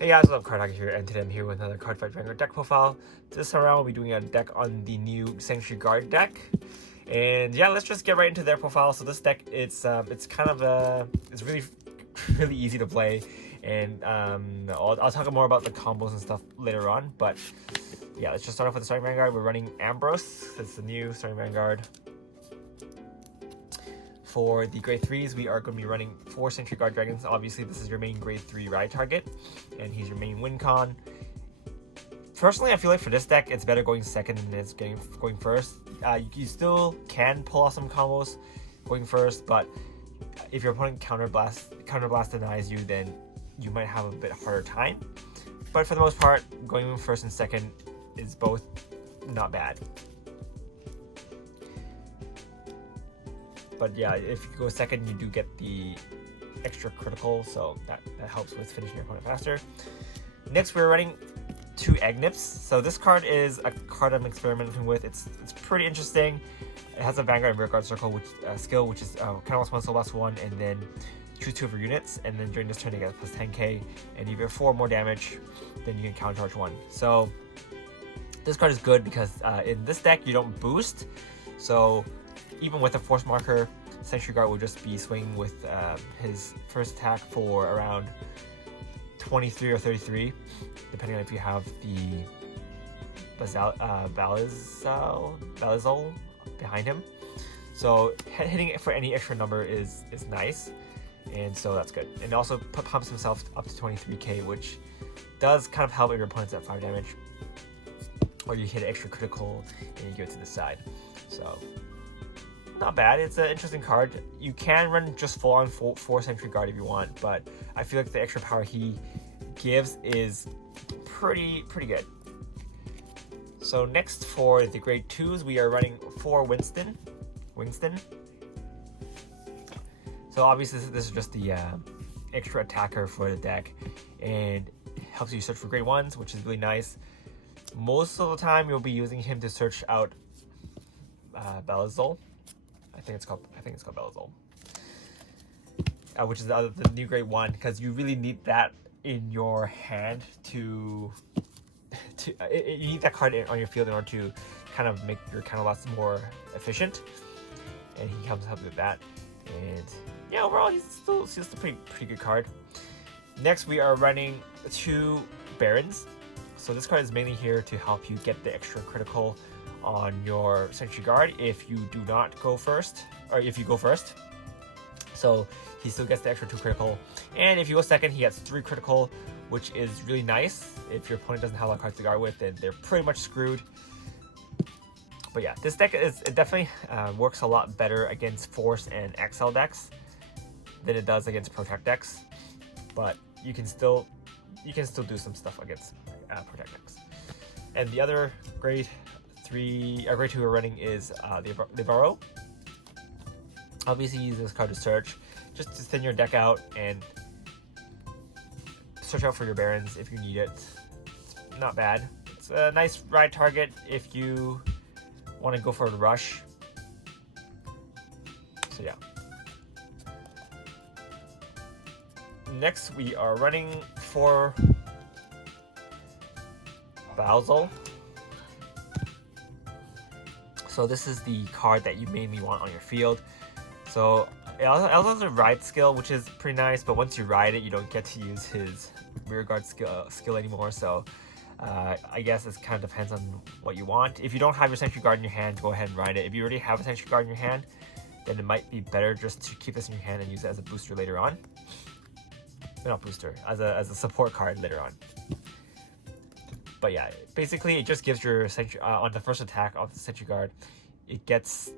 Hey guys, what's up? Cardfight here, and today I'm here with another Cardfight Vanguard deck profile. This time around, we'll be doing a deck on the new Santuary Guard deck. And yeah, let's just get right into their profile. So this deck, it's kind of it's really really easy to play, and I'll talk more about the combos and stuff later on. But yeah, let's just start off with the starting Vanguard. We're running Ambrose. It's the new starting Vanguard. For the grade 3s, we are going to be running 4 Santuary Guard Dragons. Obviously, this is your main grade 3 ride target, and he's your main win con. Personally, I feel like for this deck, it's better going second than it's going first. You still can pull off some combos going first, but if your opponent counterblast denies you, then you might have a bit harder time. But for the most part, going first and second is both not bad. But yeah, if you go second, you do get the extra critical, so that helps with finishing your opponent faster. Next, we're running 2 Agnips. So this card is a card I'm experimenting with. It's pretty interesting. It has a Vanguard and Rearguard Circle skill, which is counterblast 1, soul blast 1, and then choose 2 of your units. And then during this turn, you get plus 10k, and if you have 4 more damage, then you can countercharge 1. So this card is good because in this deck you don't boost. So even with a force marker, Santuary Guard will just be swinging with his first attack for around 23 or 33, depending on if you have the Balizol behind him. So hitting it for any extra number is nice, and so that's good. And also pumps himself up to 23k, which does kind of help if your opponent's at 5 damage, or you hit an extra critical and you give it to the side. So not bad. It's an interesting card. You can run just full on 4 Santuary Guard if you want, but I feel like the extra power he gives is pretty good. So next, for the grade 2s, we are running 4 Winston. So obviously this is just the extra attacker for the deck, and helps you search for grade 1s, which is really nice. Most of the time you'll be using him to search out Balizol. I think it's called Balizol, which is the new grade 1, because you really need that in your hand you need that card on your field in order to kind of make your counterblast more efficient, and he helps with that. And yeah, overall he's still a pretty good card. Next, we are running 2 Barons. So this card is mainly here to help you get the extra critical on your Santuary Guard if you do not go first, or if you go first. So he still gets the extra 2 critical, and if you go second, he gets 3 critical, which is really nice. If your opponent doesn't have a lot of cards to guard with, then they're pretty much screwed. But yeah, this deck it definitely works a lot better against Force and XL decks than it does against Protect decks, but you can still do some stuff against Protect decks. And the other grade 2 we're running is the Varro. Obviously, use this card to search, just to thin your deck out and search out for your Barons if you need it. It's not bad. It's a nice ride target if you want to go for a rush. So yeah. Next, we are running 4 Balizol. So this is the card that you mainly want on your field. So it also has a ride skill, which is pretty nice, but once you ride it, you don't get to use his rearguard skill anymore. So I guess it kind of depends on what you want. If you don't have your Santuary Guard in your hand, go ahead and ride it. If you already have a Santuary Guard in your hand, then it might be better just to keep this in your hand and use it as a booster later on. Not booster, as a support card later on. But yeah, basically it just gives your on the first attack of the Santuary Guard, it gets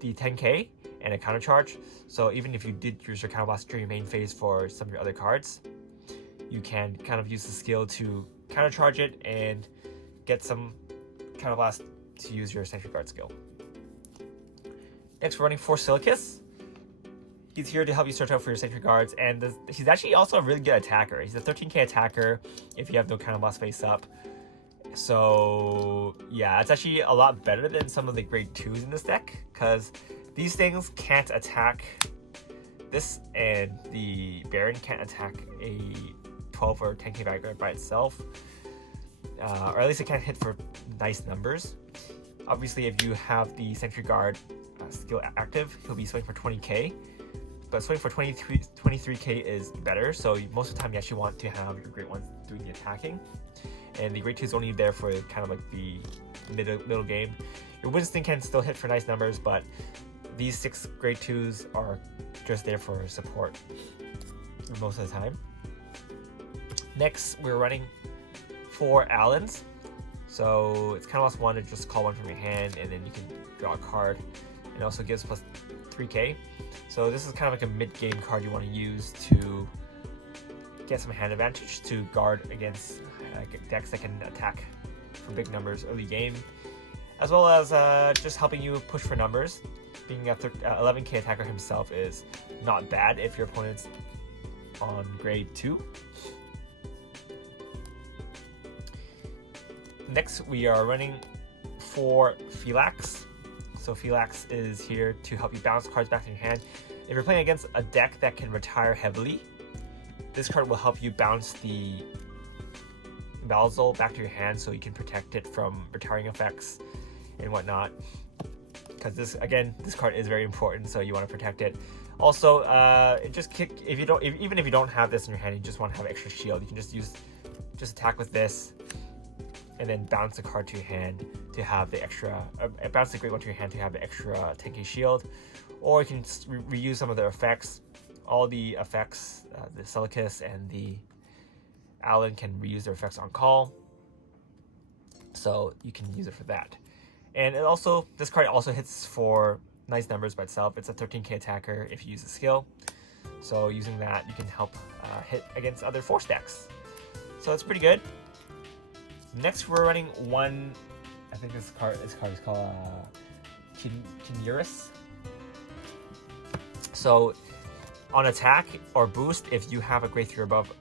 the 10k and a counter charge. So even if you did use your counterblast during your main phase for some of your other cards, you can kind of use the skill to counter charge it and get some counterblast to use your Santuary Guard skill. Next, we're running 4 Silicus. He's here to help you search out for your Santuary Guards, and he's actually also a really good attacker. He's a 13k attacker if you have no counterblast face up. So yeah, it's actually a lot better than some of the grade 2s in this deck, because these things can't attack this, and the Baron can't attack a 12 or 10k Vanguard by itself, or at least it can't hit for nice numbers. Obviously, if you have the Santuary Guard skill active, he'll be swinging for 20k, but swinging for 23k is better. So most of the time, you actually want to have your Great Ones doing the attacking, and the Great 2 is only there for kind of like the middle game. Your Winston can still hit for nice numbers, but these 6 Great 2s are just there for support most of the time. Next, we're running 4 Allens. So it's kind of lost one to just call one from your hand, and then you can draw a card. It also gives plus 3k. So this is kind of like a mid-game card you want to use to get some hand advantage to guard against decks that can attack for big numbers early game, as well as just helping you push for numbers. Being a 11k attacker himself is not bad if your opponent's on grade 2. Next, we are running 4 Phylax. So Phylax is here to help you bounce cards back in your hand. If you're playing against a deck that can retire heavily, this card will help you bounce the Balzol back to your hand so you can protect it from retiring effects and whatnot. Because this card is very important, so you want to protect it. Also, even if you don't have this in your hand, you just want to have extra shield. You can just attack with this, and then bounce a card to your hand to have the extra, bounce the Great One to your hand to have the extra 10k shield, or you can reuse some of their effects. All the effects, the Celicus and the Allen can reuse their effects on call, so you can use it for that. And this card also hits for nice numbers by itself. It's a 13k attacker if you use the skill, so using that you can help hit against other force decks. So it's pretty good. Next, we're running one. I think this card is called Kinurus. So on attack or boost, if you have a grade 3 or above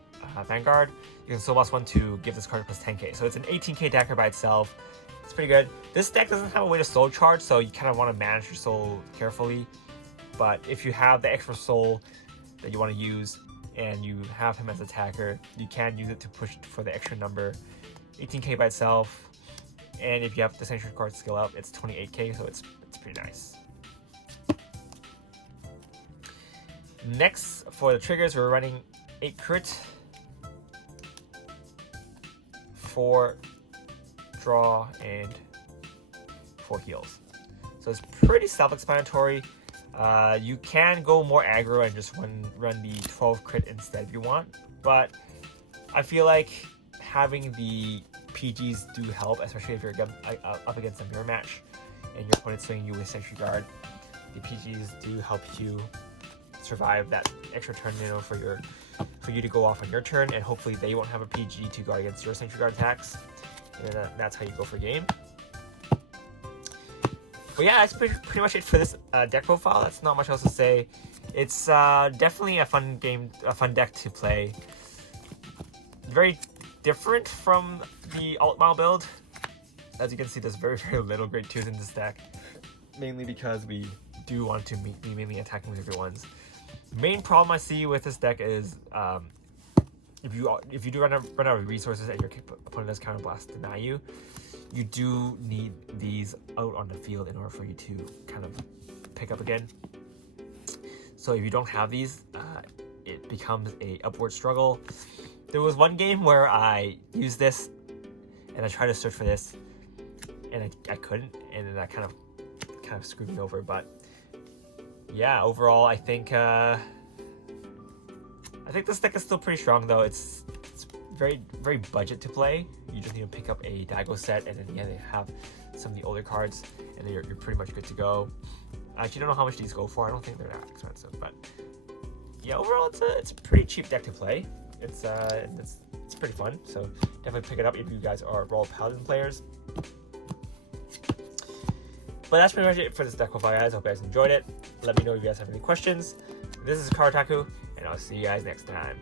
Vanguard, you can soul boss 1 to give this card plus 10k. So it's an 18k attacker by itself. It's pretty good. This deck doesn't have a way to soul charge, so you kind of want to manage your soul carefully. But if you have the extra soul that you want to use and you have him as attacker, you can use it to push for the extra number. 18k by itself, and if you have the Santuary Guard skill up, it's 28k, so it's pretty nice. Next, for the triggers, we're running 8 crit, 4 draw, and 4 heals. So it's pretty self-explanatory. You can go more aggro and just run the 12 crit instead if you want, but I feel like having the PGs do help, especially if you're up against a mirror match and your opponent's swinging you with Santuary Guard. The PGs do help you survive that extra turn, for you to go off on your turn, and hopefully they won't have a PG to guard against your Santuary Guard attacks. And that's how you go for game. But yeah, that's pretty much it for this deck profile. That's not much else to say. It's definitely a fun game, a fun deck to play. Very different from the alt-mile build. As you can see, there's very, very little grade 2s in this deck, mainly because we do want to be mainly attacking with Great Ones. Main problem I see with this deck is if you do run out of resources and your opponent does counter blast deny you, you do need these out on the field in order for you to kind of pick up again. So if you don't have these, it becomes a upward struggle. There was one game where I used this and I tried to search for this and I couldn't, and then that kind of screwed me over. But yeah, overall I think this deck is still pretty strong though. It's very, very budget to play. You just need to pick up a Daigo set, and then they have some of the older cards, and then you're pretty much good to go. I actually don't know how much these go for. I don't think they're that expensive, but yeah, overall it's a pretty cheap deck to play. It's pretty fun, so definitely pick it up if you guys are Royal Paladin players. But that's pretty much it for this deck profile, guys. Hope you guys enjoyed it. Let me know if you guys have any questions. This is Kartaku, and I'll see you guys next time.